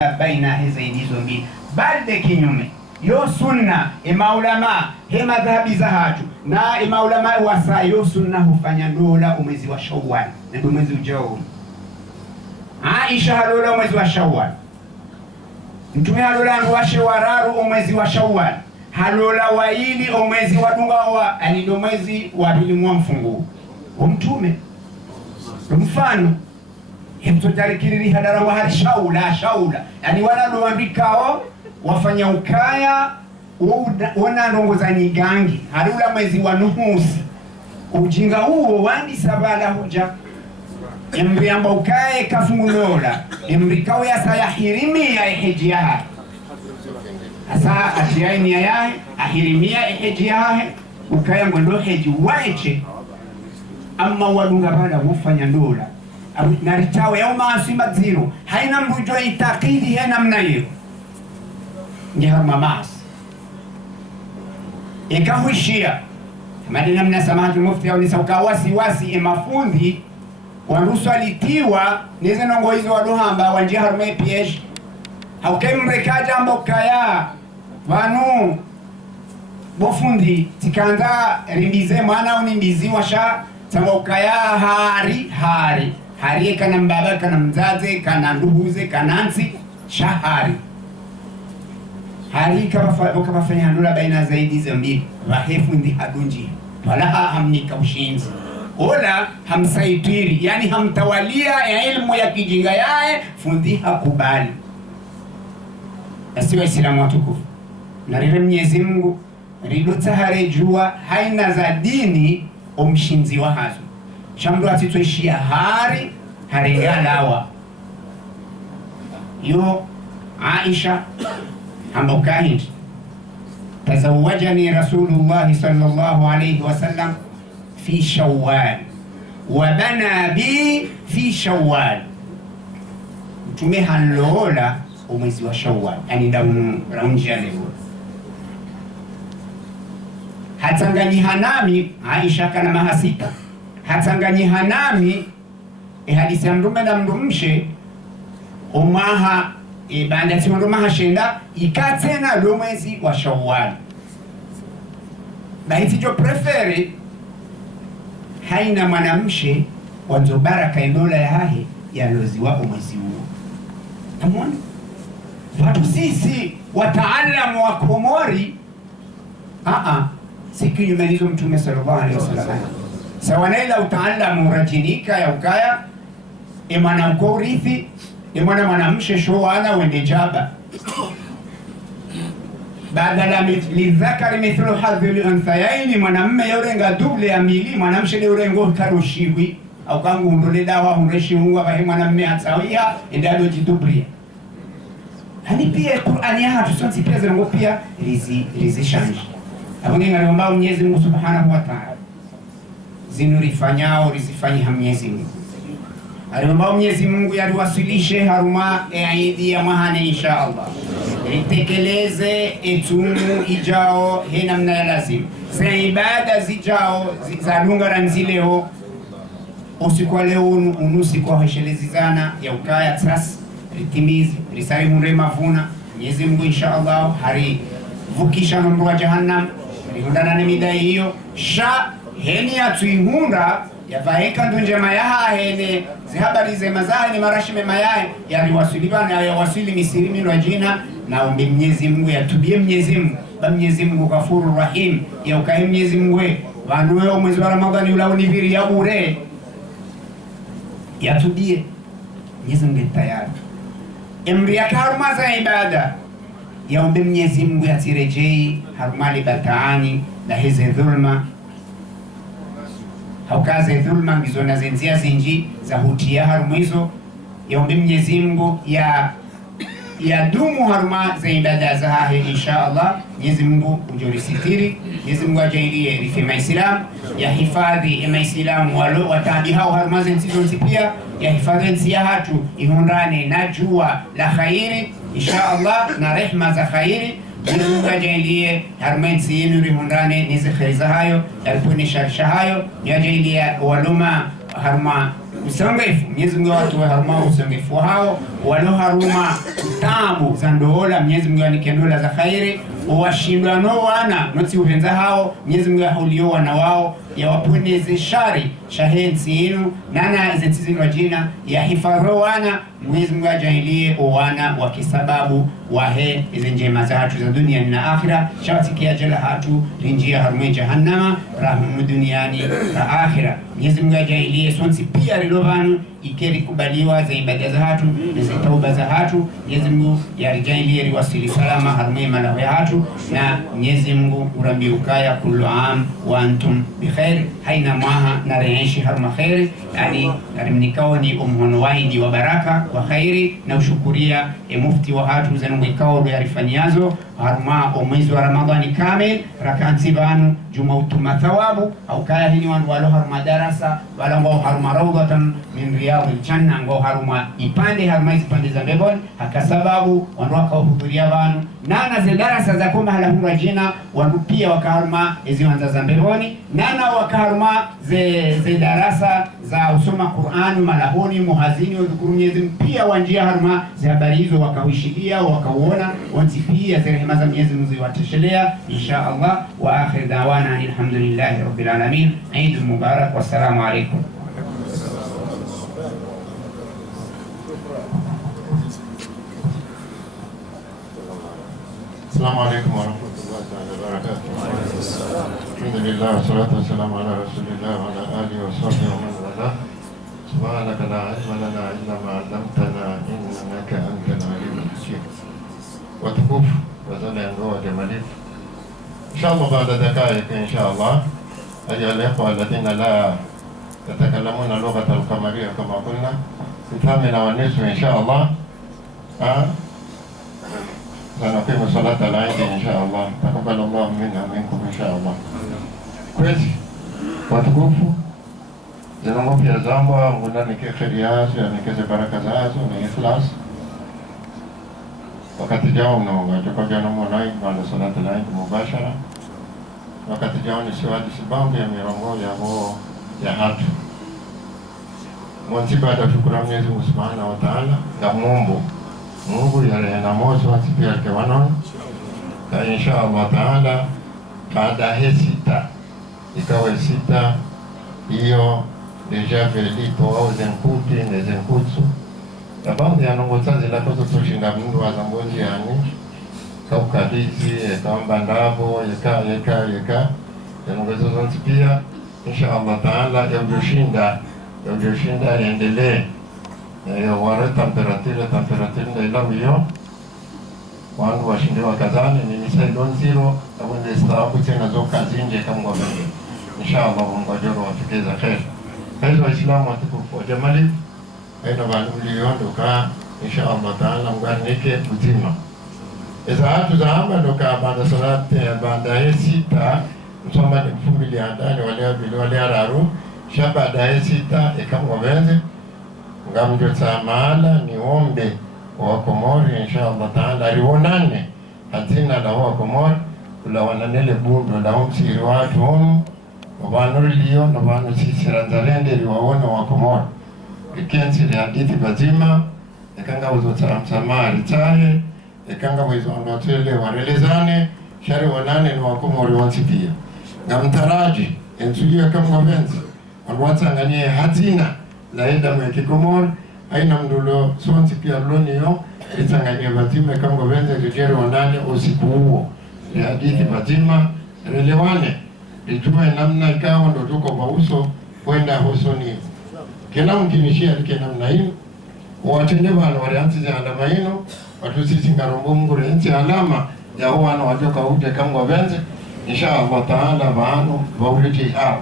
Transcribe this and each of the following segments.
baina hizi hizo mbili, bali kinyume yo sunna maulama he madhhabi za hatu na maulama wasa yo sunna hufanya ndola mwezi wa Shawwal, ndio mwezi ujao. Aisha halola mwezi wa Shawwal, Mtume halola ndwashe wararu mwezi wa Shawwal, halola waili mwezi wa Dungawa, ani ndio mwezi wa pili mwa mfungu Mtume. Mfano hemtotarikiri hadara wa hali shaula yani wanaloandikao wafanya ukaya wana ndongoza nyigangi harula mwezi wa Nuhusi ujinga huo wandi sabala hoja emriamba ukaye kafungulola emrikao ya sayahirimia ehejiaha asa atiyaini yahe ahirimia ehejiaha ukaya ngondo heji waeche amma wadunga bala wufanya ndola naritawe yao maasi maziro haina mrujo itakidi hena mnayo ngeharma maasi ikahuishia madina mna samahati mufti au nisauka wasi emafundi warusu alitiwa nize nongo hizo waduhamba wanji harume piesh hauke mrekaja ambokaya wanu bofundi tikanza rimbize mwana unimbizi washa tangokaya hari kana mbaba kana mzaze kana nduguze kana nsi shahari hari kama fanya ndola baina zaidi za mbili wahefu ndi hadunji wala hamnika ushinzi ola hamsaitiri yani hamtawalia ya ilmu ya kijinga yae fundi hakubali. Asiwa Islamu watukufu na rire Mwenyezi Mungu rilota harejua haina za dini omshinzi wa hazo shamdu atitoishia haringalawa yo Aisha ambokahindi tazawajani Rasulullah sallallahu alayhi wasallam fi Shawwal wa bana bi fi Shawwal. Mtume halola mwezi wa Shawwal yani daunu raunjale hatanganyiha nami Aisha kana mahasika hatanganyiha nami hadisi ya mrume na mrumshe umaha banda timurumaha shenda ikatena do mwezi wa Shawwal bahiti jo preferi haina mwanamshe wanzo baraka endola ya hahe ya lozi wa mwezi huo. Tamona watu sisi wataalamu wa Komori siku nyumenizo Mtume sallallahu alaihi wasallam sawanaila utaalamu rajinika ya ukaya emana uko urithi emana mwanamshe showana wende jaba badala lidhakari mithlu hadhil unthayaini mwanamme yorenga double ya mili mwanamshe yorengo karushigwi au kangu ndole dawa unreshi unwa bahe mwanamme atawia endalo jidubria hani pia Qur'ani ya hatusonti pia zinango pia rizi shanji abonge ngaliomba Mwenyezi Mungu Subhanahu wa Ta'ala zinurifanyao rizifanyi Mwenyezi Mungu aliomba Mwenyezi Mungu yaliwasilishe haruma aidi ya mahane insha Allah itekeleze etumu ijao hena mna ya lazima za ibada zijao za lunga ranzileo usiku leo unusi kwa heshelezizana ya ukaya tras ritimizi risari mure mavuna Mwenyezi Mungu insha Allah hari vukisha mundu wa jahannam rihundana na midai hiyo sha heni atuihunda yavaeka ndunjema yaha hene zihabari zema zahe ni marashi mema yae yaliwasiliwa na yawasili misiri minu jina na ombi Mwenyezi Mungu yatubie Mwenyezi Mungu ba Mwenyezi Mungu Ghafurur Rahim ya ukae Mwenyezi Mungu wanuwe mwezi wa Ramadhani ulaoni viri ya ure yatubie Mwenyezi Mungu tayari emri ya karma za ibada ya ombi Mwenyezi Mungu yatirejei harumali bataani na hizi dhulma haukaze dhulma ngizo na zenzia zinji za hutia harumwizo ya ombi Mwenyezi Mungu ya dumu haruma za ibada za hahe insha Allah. Mwenyezi Mungu ujorisitiri Mwenyezi Mungu ajailie rifi maislam ya hifadhi maislam walo watabi hao haruma zenzizo pia ya hifadhi nsia hatu ihundane na jua la khairi insha Allah na rehma za khairi Mwenyezi Mungu ajailie haruma nsiinu rihundane nizi khairi za hayo yalipuni sharisha hayo yajailie waluma haruma usongefu. Mwenyezi Mungu watu haruma usongefu hao walo haruma tabu za ndola. Mwenyezi Mungu anike ndola za khairi washindwa no wana noti uhenza hao. Mwenyezi Mungu ahulio wana wao ya wapendeze shari shahensi yenu nana izetizini wajina ya hifadho wana. Mwenyezi Mungu ajahilie wana wa kisababu wahe izi njema za hatu za dunia na akhira. Shawatikia jala hatu rinjia harume jahannama rahmu duniani na akhira. Mwenyezi Mungu ajahilie sonsi pia rilovanu ikeri kubaliwa za ibada za hatu na za tauba za hatu. Mwenyezi Mungu yarijahilie riwasili salama harume malawe hatu. Na Mwenyezi Mungu urambi ukaya kullu am wa antum bikhair. Haina mwaha na reishi haruma khairi. Yani narimnikao ni umhono wahidi wa baraka wa khairi. Na ushukuria mufti wa hatu zanungu ikao do yarifanyazo haruma omwezi wa Ramadhani kamil rakansi banu juma utuma thawabu au kaya hini wanu walo haruma darasa wala ngao haruma rawdatan min riyadil janna ngao haruma ipande haruma ipande za mbebon haka sababu wanu waka uhuduria banu nana ze darasa za kuma halahura jina wanu pia waka haruma ezi wanza za mbeboni nana waka haruma ze darasa za usoma Qur'an malahoni muhazini wa dhukuru Mwenyezi pia wanjia haruma ze habari hizo wakawishikia wakauona wanti pia ze rehema za Mwenyezi Mungu wateshelea insha Allah. Wa akhir da'wana alhamdulillahi rabbil alamin. Eid mubarak wa assalamu alaykum. Assalamu alaykum wa rahmatullahi wa barakatuh. Alhamdulillah wassalatu wassalamu ala rasulillah wa ala alihi wa sahbihi wa man wala. Subhanaka la ilma lana illa ma 'allamtana innaka antal alimul hakim. Watukufu wazana ya ndoa jamalifu. Inshallah baada dakika inshallah أيها الإخوة الذين لا يتكلمون اللغة القمرية كما قلنا في الثامنة والنصف إن شاء الله سنقيم صلاة العيد إن شاء الله. تقبل الله منا ومنكم إن شاء الله. Kwezi watukufu zinamopia zamba nguna nike kheri yazo ya nikeze baraka zazo na ikhlas wakati jao mnonga tukoja na mwanai baada salatu al-Eid mubashara wakati jao ni siwadi sibangu ya mirongo ya ho ya hatu mwanzi baada shukura Mwenyezi Mungu Subhanahu wa Ta'ala na Mungu yale na mozo wasipia ke wanon na insha Allah Ta'ala baada hesita ikawa sita hiyo deja velito au zenkuti na zenkutsu na baadhi ya nongozazi la kozo tushinda mundu wa zambozi yani kaukadizi kamba ndabo yeka ya nongozo zonzi pia insha Allah Ta'ala yavyoshinda yaendelee ya ware temperature na ilamu hiyo wangu washinde wakazani ni misai donziro na wende istawabu tena zoka zinje kama wabende inshallah Mungu ajoro wafikeza khair. Haizo waislamu watukufu wa jamali aina walumuli yondoka inshallah Ta'ala mganike uzima eza hatu za hamba ndoka baada salati baada sita msoma ni mfumili ya ndani wale araru shaba baada sita kama wabende ngamjo maala ni ombe wa Komori inshallah Ta'ala rionane hatina la wa Komori kula wananele bundo la msiri watu homu wabanu liyo na wabanu sisi ranzalende liwaona wa Komori ikensi li hadithi bazima ikanga uzo msamaa ritahe ikanga uzo anotele warelezane shari wanane ni wa Komori wansi pia ngamtaraji ensuliwa kama wabenzi wanwatanganie hatina laenda mweke Komori aina mdulo sonsi pia loniyo itangania bazima kama wenze kujere wanane usiku huo ni hadithi bazima relewane lijua namna ikawa ndo tuko kwa uso kwenda husoni kila mkinishia like namna hino watende wano walianzi za alama hino watu sisi ngarombo mngure nchi alama ya wana wajoka uje kama wenze inshallah Ta'ala baano wauliti hao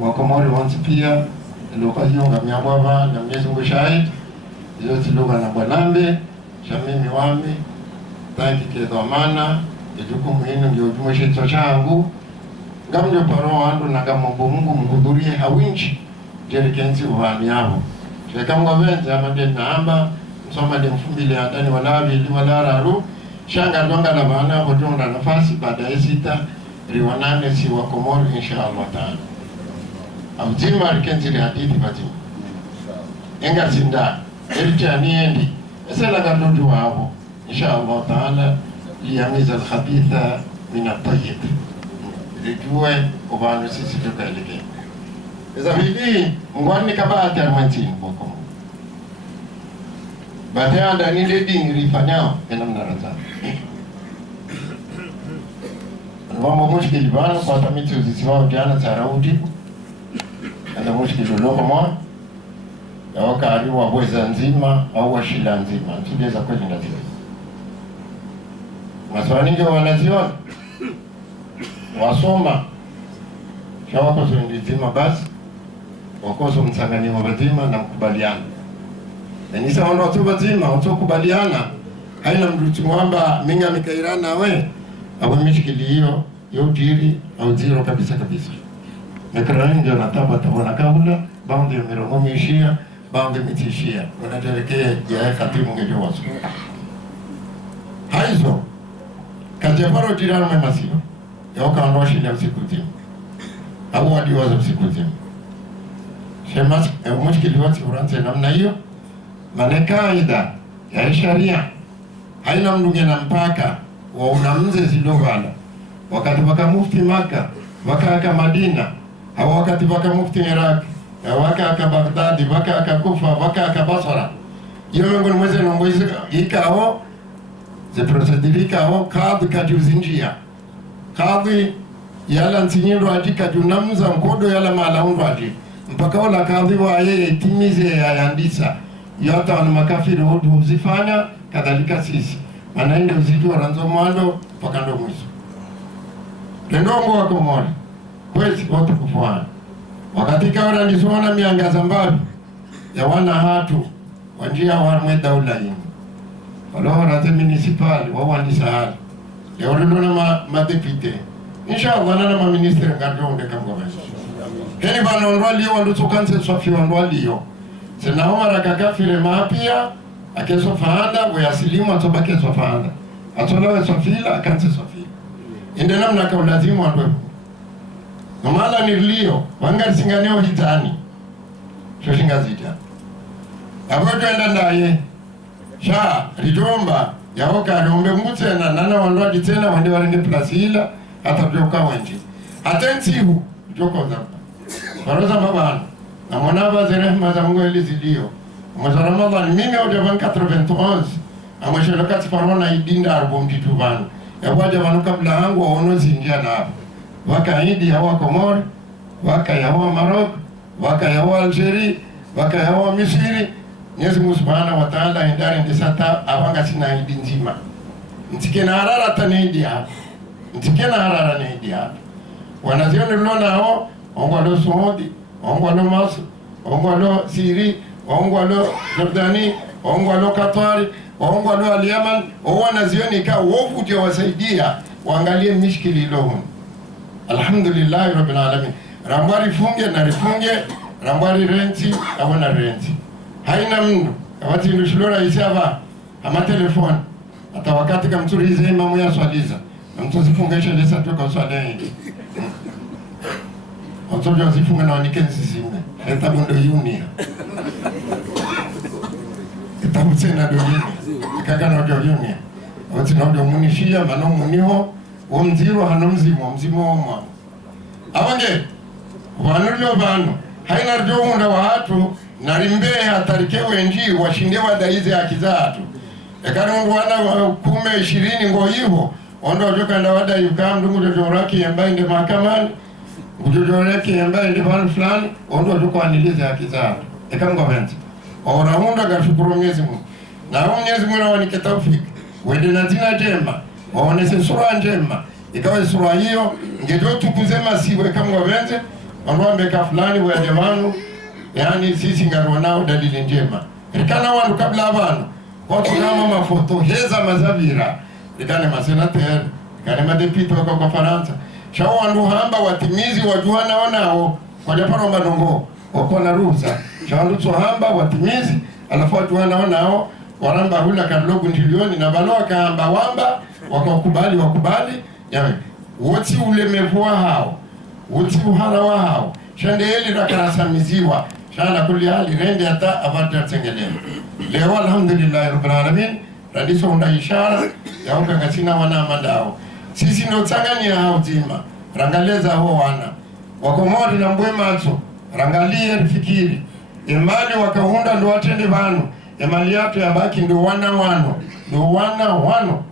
wakomori wansi pia lokajionga miambwa na Mwenyezi Mungu shahidi yote lugha na bwanambe shamimi wami tanki ke dhamana jukumu hino ndio jumuisho changu ngamjo paro wandu na gambo Mungu mhudhurie hawinchi jeri kenzi wami yao kama wavenza amande naamba msoma de mfumbile ndani wala raru shanga ndonga na bana kujonga nafasi baada ya sita riwanane si wa Komori inshallah Ta'ala. Amzima alikenzi hadithi bazima enga sinda eritanieni esela gadodu wao inshallah taala liyamiza alkhabitha min at-tayyib lijue ubanu sisi tukaelekea zaidi ngwani kabati armantini boko baada ni ledi nilifanyao ena mnaraza Wamo mushkili bana kwa tamiti uzisiwao jana Saraudi ana mushkili loko mwa ya waka aliwa weza nzima au washila nzima ntudeza kweli ndazima maswali nge wanaziona wasoma shawako nzima basi wakoso msangani wa bazima na mkubaliana na nisa wana watu bazima watu kubaliana haina mdutu mwamba minga mikairana we awe mishikili hiyo yotiri au zero kabisa kabisa mekarani ndio nataba tabona kabula baundi mirongo mishia baundi mitishia unatelekea ya khatimu ngejo wasu haizo kajaparo tirano memasiyo yoka anoshi ya msikutimu au wadi waza msikutimu shemas mushkili wati uranze namna hiyo manekaida ya sharia haina mnunge na mpaka wa unamze zilogala wakati waka mufti Maka waka Madina hawa wakati waka mufti Iraq waka Baghdad waka Kufa waka Basra iyo ngoni mweze nomweze ikao ze procedure ikao kadhi kajuzinjia kadhi yala nsinyiro ajika junamza mkodo yala malaundo aji mpaka wala kadhi wa yeye timize yandisa yata wana makafiri hudu uzifanya kadhalika sisi anaende uzidi waranzo mwando mpaka ndo mwiso Lendongo wako mwani kwezi watu kufuana wakati kawana nisona miangaza mbabi ya wana hatu wanjia warmwe daula hini waloho rate municipali wawa nisahali ya urilona madepite inshallah nana ma ministre ngarjo unde kamgome heni bana ondwali yo wandu tukanse sofi ondwali yo sena omara kakafire mapia akeso faanda we asilimu atobake so faanda atolawe sofila akanse sofila inde namna ka ulazimu andwe nomala nilio wangari singaneo hitani shoshinga zita aboto enda ndaye sha rijomba yaoka rombe mutena nana wandwa tena wande warende plasila atabyoka wanje atensihu joko zamba baroza babana na mwanaba zerehma za Mungu elizilio mwezi Ramadhani mimi au javan 91 amweshelo kati parona idinda arbomti tubanu yawaja wanu kabla hangu waono zinjia na hapo waka Idi yawa Komori waka yawa Marok waka yawa Algeria waka yawa Misiri Mwenyezi Mungu Subhanahu wa Ta'ala indari ndisata awanga sina Idi nzima ntike na harara taneidi hapo ntike na harara neidi hapo wanazioni lona hao ongwa lo Saudi ongwa lo Masr ongwa lo Siri ongwa lo Jordani ongwa lo Katari ongwa lo Al-Yaman wanazioni ka wofu je wasaidia waangalie mishkili lohun alhamdulillah rabbil alamin rambari funge na rifunge rambari renti abona renti haina mndu awati ndushulora isaba ama telefoni hata wakati kamturize imamu ya swaliza na mtu zifungesha lesa toka swala hii Otojo zifunga na wanikenzi zime etabundo yunia etabutsena do yunia kakana do yunia wati no do munishia mano muniho omziro hano mzimo omwa abange wanulio bano haina rjomunda wa hatu narimbe hatarikewe nji washinde wadaize akizatu ekarungu wana kume 20 ngo hivo ondo joka ndawada yukam ndungu jojoraki yambaye nde mahakamani ujojoraki yambaye nde bana fulani ondo joka anilize akizatu ekango venti orahunda gashukuru Mwenyezi Mungu na Mwenyezi Mungu awanike taufiki wende na zina jema waonese sura njema ikawa sura hiyo ngejo tukuzema siwe kama wenze wambe ka fulani wa jamanu yani sisi ngaro nao dalili njema ikana wandu kabla abantu watu kama mafoto heza mazavira ikane masenateur ikane madepite wako kwa Faransa shao wandu hamba watimizi wajuana wanao kwa japaro manongo wako na ruhusa shao wandu hamba watimizi alafu wajuana wanao waramba hula kadlogu ndilioni na balo wakahamba wamba wakakubali yawe wote ulemevu hao wote uhara hao shande heli rakarasamiziwa Shala kulli hali rende hata avata tengelea. Leo alhamdulillah rabbil alamin radiso unda ishara ya unga kasina wana mandao. Sisi ndo tsanganya hao zima. Rangaleza hao wana. Wakomori na mbwe macho. Rangalie fikiri. Imali wakahunda ndo watende vano. Imali yatu ya baki ndo wana wano. Ndo wana wano.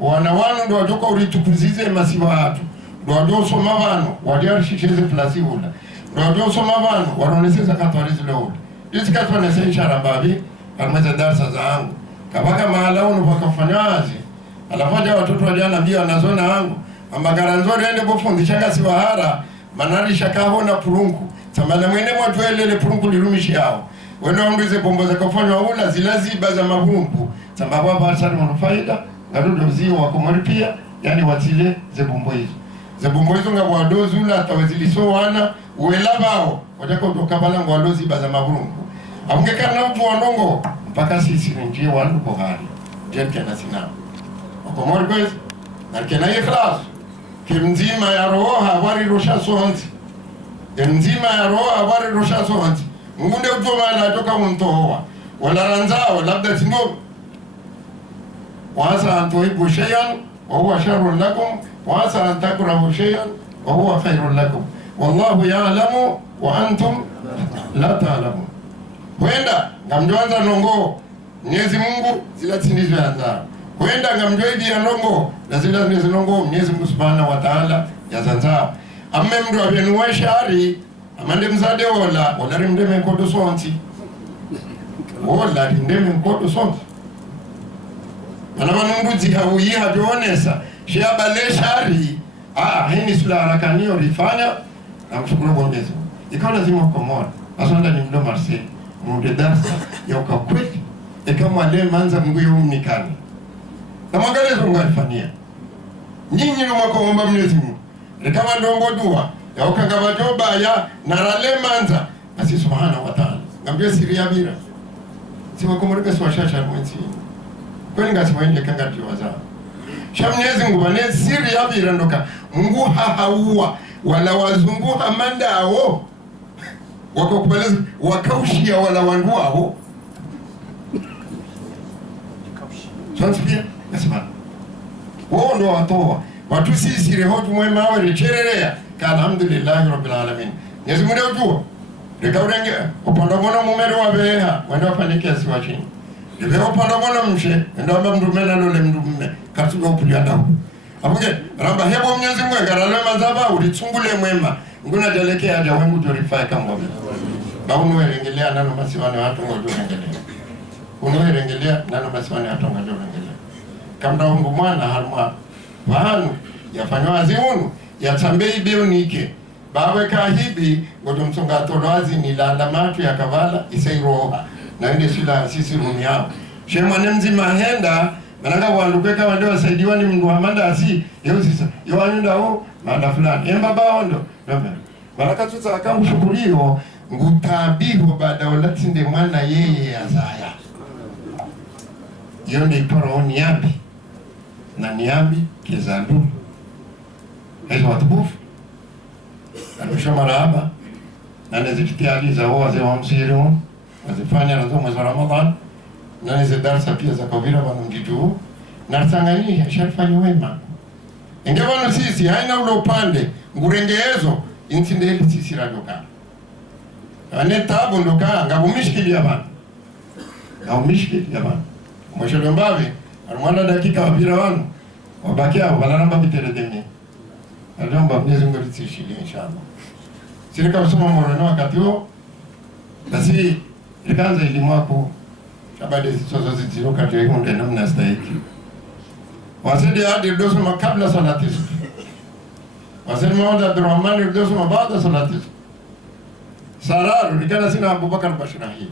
Wana wano ndo watoka uritukuzize masiwa hatu. Ndo wadoso mavano. Wadiari shisheze plasi hula. Ndo wadoso mavano. Waroneseza katwarizi le hula. Isi katwanese ishara mbabi. Armeze darsa za angu. Kabaka mahala unu wakafanyazi. Alafaja watoto wajana biya wanazona angu. Amagara nzori ende bofundi changa siwahara. Manari shakaho na purunku. Samana mwene mwatu elele purunku lirumishi yao. Wendo wanduize bombo za kufanywa ula zilazi baza mabumbu. Sambabu wa barsari manufaida. Ngadudu mziyo wakomori pia. Yani watile ze bombo hizo. Ze bombo hizo nga wadozi ula atawezili so wana. Uwela bao. Wajaka utokabala nga wadozi baza mabumbu. Amungeka na utu wanongo. Mpaka sisi njie wandu kohari. Jenke na sinamu. Wakomori kwezi. Narkena ikhlas. Kimzima ya roha wari rosha sohanzi. Kimzima ya roha wari rosha sohanzi. Ngunde utoma la toka mtohoa. Wala ranzao labda singo. Wasa antuhibu shayan wa huwa sharrun lakum. Wasa antakrahu shayan wa huwa khairun lakum. Wallahu ya'lamu wa antum la ta'lamun. Huenda ngamjwanza nongo Mwenyezi Mungu zila tsindizo ya nzara. Huenda ngamjwaidi ya nongo na zila zinongo Mwenyezi Mungu Subhanahu wa Ta'ala ya zanzao. Amme mdu abenuwa shari amande mzade wala rimdeme nkodo sonti. Wala rimdeme nkodo sonti. Manamanu mbuzi hauyi hajionesa. Shia bale shari. Hini sula harakaniyo rifanya na mshukuru Mwenyezi Mungu. Ikawa lazima ukomora. Asonda ni mdo marse. Mwude darsa ya ukakweli. Kama ale manza Mungu yumnikani. Na mwangalezo mgalifania. Nyinyi no mwakomba Mwenyezi Mungu. Kama ndongo dua ya ukangabajoba ya narale manza asi Subhanahu wa Ta'ala. Ngambia siri ya bira. Sima komoreka swashasha mwenzi. Kwani ngasiwaende kanga tiwaza. Shamnyezi Mungu bane siri ya bira ndoka. Mungu hahaua wala wazungu hamandao. Wakakubaliza wakaushia wala wandu wao. Sasa nasema wao ndo watoa watu sisi rehotu mwema wao recherelea ka alhamdulillah rabbil alamin. Yesu mwende ujua rekaurenge upanda mwana mumere wa beha wenda wafanikia siwa chini ile upanda mwana mshe ndio amba mdumena lole mdumme katuga upulianda huko abuge ramba hebo Mwenyezi Mungu garale manzaba ulitsungule mwema nguna jalekea haja wangu jorifai kama ngombe baunu werengelea nano masiwani watu ngojo rengelea unoerengelea nano masiwani watu ngojo rengelea kamda wangu mwana harma vanu yafanywa aziunu yatambei beunike bawe kahibi ngojo msonga toloazi ni landamatu ya kavala isairoha na inde sila sisi rumi yao shema nemzima henda mananga walukeka wande wasaidiwa ni mndu hamanda asi yeo sisa yeo anyunda ho manda fulani emba baondo baraka tuta akangu shukuliho ngutabiho baada walatinde mwana yeye azaya yonde iporo niambi na niambi kizalu hizo watubufu alusha marahaba na nezikitia aliza ho wazee wa msiru wazifanya nazo mwezi wa Ramadhan na nize darsa pia za kovira wanungitu na Tanzania sharifanya wema ingewano sisi haina ule upande ngurengeezo intindeli sisi radoka ane tabu ndoka ngabumishikili abantu ngabumishikili abantu mweshelo mbavi almwana dakika wapira wanu wabakia walanamba biteredeni aliomba Mwenyezi Mungu ritishili inshallah sirika usoma moreno wakati huo basi ilikanza elimu wako kabade zisozo zitiruka tuwe hunde namna stahiki wasidi hadi dosoma kabla salatisu wasidi maoda Abdurrahmani dosoma baada salatisu Sararu likana sina Abubakar Bashirahi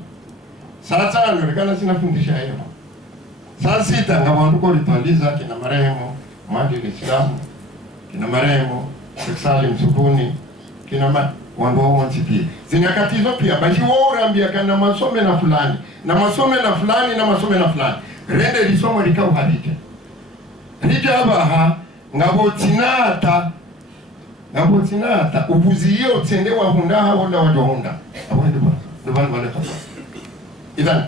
saa 5 likana sina fundisha hiyo saa 6 ngawanduko litwaliza kina marehemu Mahdi Islamu kina marehemu Sheikh Salim Sukuni kina wangu wao wansipi zinyakati hizo pia basi wao urambia kana masome na fulani na masome na fulani na masome na fulani rende lisomo likao hadite Nijabaha ngabotinata ubuzi iyo tsende wa hunda wala wajohunda abonde ba ndio wale khata. Idhan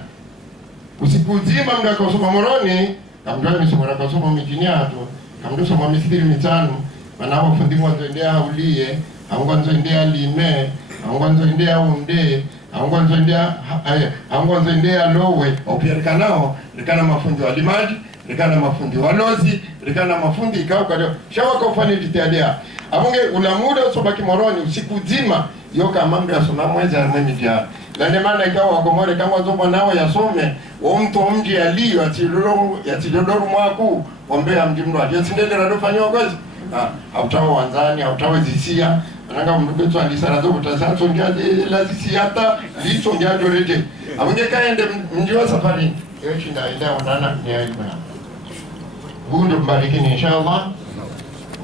usiku zima mnakosoma moroni kamjua misomora kasoma mijiniato kamjua soma misiri mitano manao fundimwa zoendea haulie angwanzo endea lime angwanzo endea unde angwanzo endea lowe opierika nao likana mafundi wa limaji likana mafundi wa lozi likana mafundi ikao kwa shawa kwa ufani jitiadea abunge ulamuda usobaki moroni usiku zima yoka mambo ya soma mwezi ya mwemitya na ndemana ikawa wakomore kama zobo nao yasome wa mtu mji aliyo yatidodoru mwaku ombea mji mnua yasindele radofanywa kwazi hautawa wanzani hautawa zisia ananga mnduketu alisara zobo tasanso ngiaje la zisiata licho ngiajo reje abunge kaende mji wa safari yo chinda ila wadana ni aima gundo mbarikini inshallah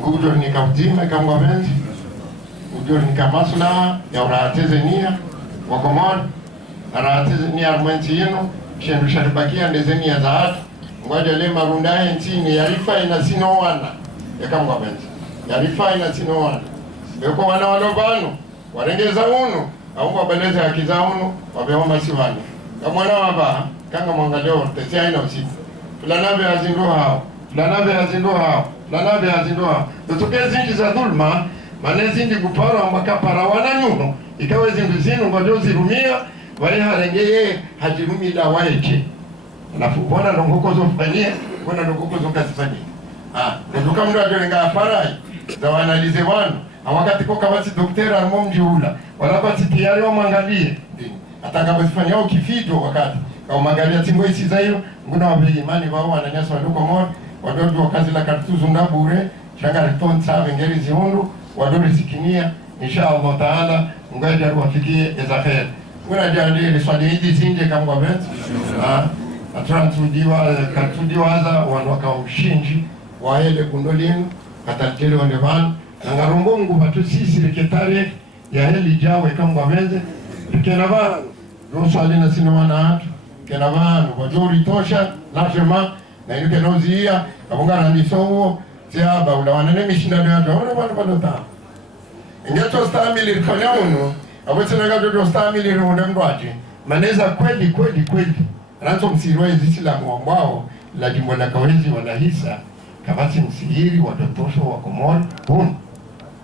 gundo ni kamzima kama benzi gundo ni kamasula ya uraateze nia wakomori uraateze nia mwenzi yenu shendu sharibakia ndezeni ya zaatu ngwaja le marundaye ntini yarifa inasino wana yakamwa benzi yarifa inasino wana beko wana walovano warengeza uno aungu wabaleze haki za uno wabeoma siwani kamwana waba kanga mwangaleo tesia ina usiku fulanabe hazindu hao tutuke zinji za dhulma mane zindi kupara wakapara wana nyuno ikawe zindu zinu ngwajo zirumia wale harengeye hajirumi la waeke alafu bona ndongoko zofanyia bona ndongoko zokazifanyia nduka mndu ajolenga afarai za wanalize wanu wakati kwa kabati doktera momji ula wala bati tiyari wa mwangalie atanga bazifanya au kifido wakati kwa mwangalia timbo isi za hiyo nguna wabe imani wao wananyasa waduko mori wadodu wakazi la kartuzu ndabure shanga riton sabe ngeri zihundu wadodu zikinia inshallah taala ngaja wafikie eza khair kuna jali swali hizi zinje kama wabet atrantudiwaza wanwaka ushinji waele kundolinu katatele wandevan nangarumbungu batu sisi leketare ya heli jawe kama wabeze kenavanu no swali na sinawana atu kenavanu wajori tosha nafema na yuke nozia kabungana nisowo tiaba ulawanane mishindano yato wana ta ingeto stamili rikonya uno abwetsena gadodo stamili ronde mdwaje maneza kweli ranzo msirwe zisila mwambao la jimbo la Kawezi wanahisa kabati msihiri wadotosho wa Komoro hun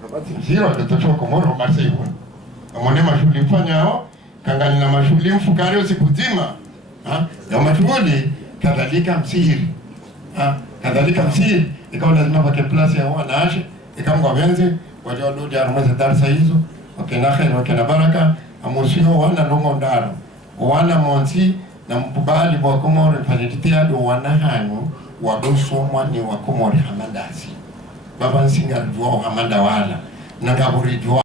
kabati msihiri wadotosho wa Komoro wa Marseille hun amone mashuli mfanya hao kangani na mashuli mfukari usiku zima ya mashuli kadhalika msihiri ikawa lazima wake plasi ya wanaashi ikamwa benzi wajua lodi arumeze darsa hizo wakena khair wakena baraka amusio wana longo ndaro wana monsi na mpubali wa Komoro mfanyititia do wana hanu wadosomwa ni wa Komoro hamandasi baba nsinga dwa hamanda wala na kaburi dwa